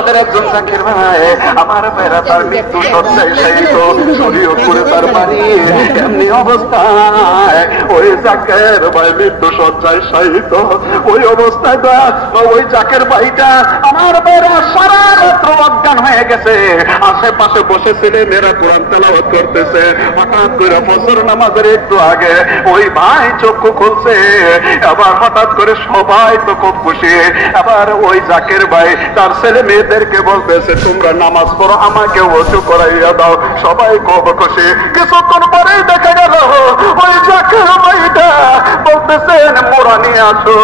আমাদের একজন জাকির ভাই, আমার ভাইরা তার মৃত্যু সজ্জায় শায়িত, শরীয়তপুরে তার বাড়ি। এমনি অবস্থায় ওই জাকের ভাই মৃত্যু সজ্জায় শায়িত, ওই অবস্থায় ওই জাকের ভাইটা আমার ভাইরা সারা রাত্র অজ্ঞান হয়ে গেছে। আশেপাশে বসে ছেলে মেয়েরা কোরআন তেলাওয়াত করতেছে। হঠাৎ করে ফজর নামাজের একটু আগে ওই ভাই চক্ষু খুলছে। আবার হঠাৎ করে সবাই তো খুব খুশি। আবার ওই জাকের ভাই তার ছেলে মেয়েদেরকে বলতেছে, তোমরা নামাজ পড়ো, আমাকে ওযু করাইয়া দাও। সবাই খুব খুশি। কিছুক্ষণ পরেই দেখা গেল ওই জাকের ভাইটা বলতেছেন, মোরা নিয়ে আসো।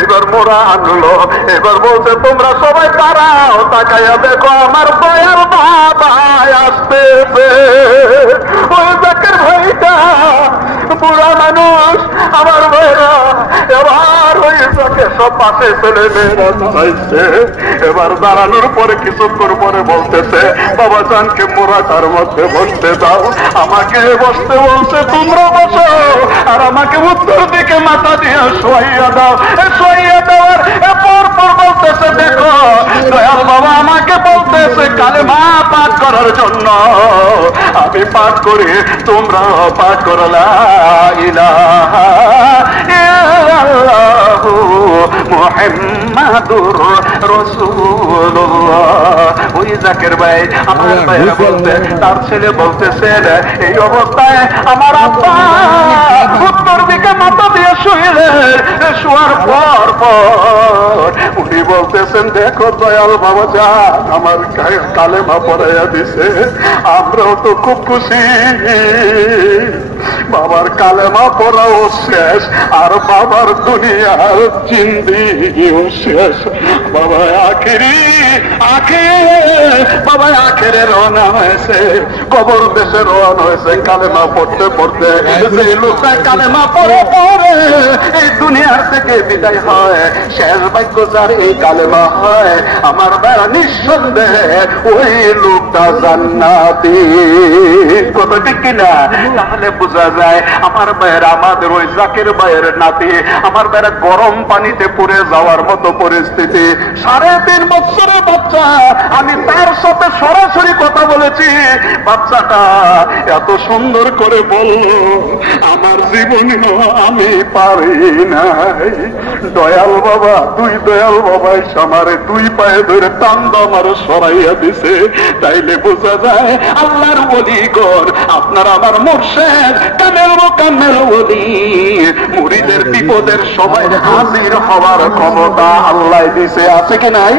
এবার মোরা আনলো। এবার বলছে, তোমরা সবাই দাঁড়াও, তাকাইয়া দেখো আমার দয়ার বাবা আসতেছে। ওই জাকের ভাইটা বুড়া মানুষ, আমার ভাইরা এবার ওই জাকে সব পাশে ছেলে মেয়েরা দাঁড়াইছে। এবার দাঁড়ানোর পরে কিছুক্ষণ পরে বলতেছে, বাবা জানকে মোরাটার মধ্যে বসতে দাও। আমাকে বসতে বলছে, তোমরা বসো, আর আমাকে উত্তর দিকে মাথা দিয়ে শোয়াইয়া দাও। শোয়াইয়া দেওয়ার পর বলতেছে, দেখো দয়াল বাবা আমাকে বলতেছে কালেমা পাঠ করার জন্য। আমি পাঠ করি, তোমরা পাঠ করো লা ইলাহা ইল্লাল্লাহু মুহাম্মাদুর রাসূলুল্লাহ। ওই জাকের ভাই আমার ভাইরা বলতে, তার ছেলে বলতেছেন, এই অবস্থায় আমার আব্বা উত্তর দিকে মাথা দিয়ে শুইলেন। শোয়ার পর উনি বলতেছেন, দেখো দয়াল বাবা যা আমার কালেমা পড়াইয়া দিছে, আমরাও তো খুব খুশি। বাবার কালেমা পড়াও শেষ, আর বাবার দুনিয়ার জিন্দিগিও শেষ। বাবা বাবা আখেরে রওনা হয়েছে, কবর দেশে রওনা হয়েছে। কালেমা পড়তে পড়তে যে লোকটা কালেমা পড়ে পড়ে এই দুনিয়ার থেকে বিদায় হয়, শেষ ভাগ্য যার এই কালেমা হয়, আমার বেড়া নিঃসন্দেহে ওই লোকটা জান্নাতি। কথা ঠিক কিনা? তাহলে বোঝা যায় আমার ভাইয়ের, আমাদের ওই জাকির ভাইয়ের নাতি আমার ভাইয়েরা গরম পানিতে পড়ে যাওয়ার মতো পরিস্থিতি। 3.5 বছরের বাচ্চা, আমি তার সাথে সরাসরি কথা বলেছি। বাচ্চাটা এত সুন্দর করে বলল, আমার জীবনেও আমি পারি নাই। দয়াল বাবা, দুই দয়াল বাবাই আমারে 2 পায়ে ধরে টান্দ আমার সরাইয়া দিছে। তাইলে বোঝা যায় আল্লাহর ওলিগণ, আপনার আমার মুর্শিদ কামেল ওলি, মুরিদের বিপদের সময় হাজির হওয়ার ক্ষমতা আল্লাহ দিছে। আছে কি নাই?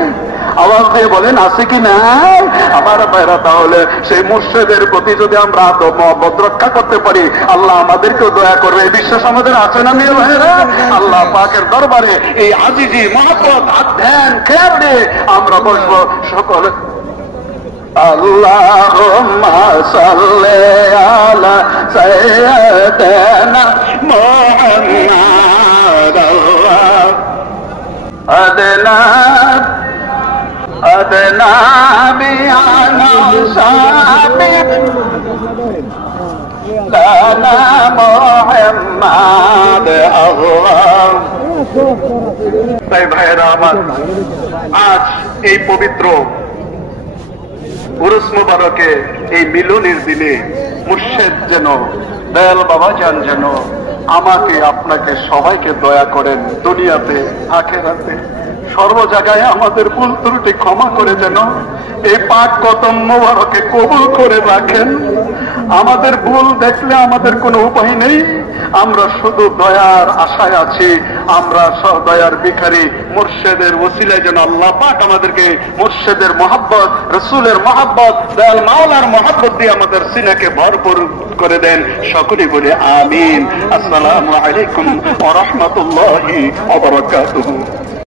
আওয়াজ দিয়ে বলেন, আছে কি নাই? আমার ভাইরা, তাহলে সেই মুর্শিদের প্রতি যদি আমরা আদব মহব্বত রক্ষা করতে পারি, আল্লাহ আমাদেরকেও দয়া করবে, এই বিশ্বাস আমাদের আছে না মেয়ে ভাইরা? আল্লাহ পাকের দরবারে এই আজিজি মহব্বত ধ্যান খেয়াল দিয়ে আমরা বসবো সকলে। আল্লাহুম্মা সাল্লি আলা সাইয়্যিদিনা মুহাম্মাদ أدنى بأنا صابر لنا محمد الله। তাই ভাইরা আমার, আজ এই পবিত্র উরুস মুবারকে, এই মিলনের দিনে মুর্শিদ যেন, দয়াল বাবা জান যেন আমাকে আপনাকে সবাইকে দয়া করেন, দুনিয়াতে আখিরাতে সর্ব জায়গায় আমাদের ভুল ত্রুটি ক্ষমা করে যেন এই পাক কদম মোবারকে কবুল করে রাখেন। আমাদের ভুল দেখলে আমাদের কোনো উপায় নেই, আমরা শুধু দয়ার আশায় আছি। আমরা দয়ার ভিখারি, মুর্শিদের ওসিলায় যেন আল্লাহ পাক আমাদেরকে মুর্শিদের মহব্বত, রসুলের মহব্বত, দয়াল মাওলার মহব্বত দিয়ে আমাদের সিনাকে ভরপুর করে দেন। সকলেই বলে আমিন। আসসালামু আলাইকুম ওয়া রাহমাতুল্লাহি ওয়া বারাকাতুহু।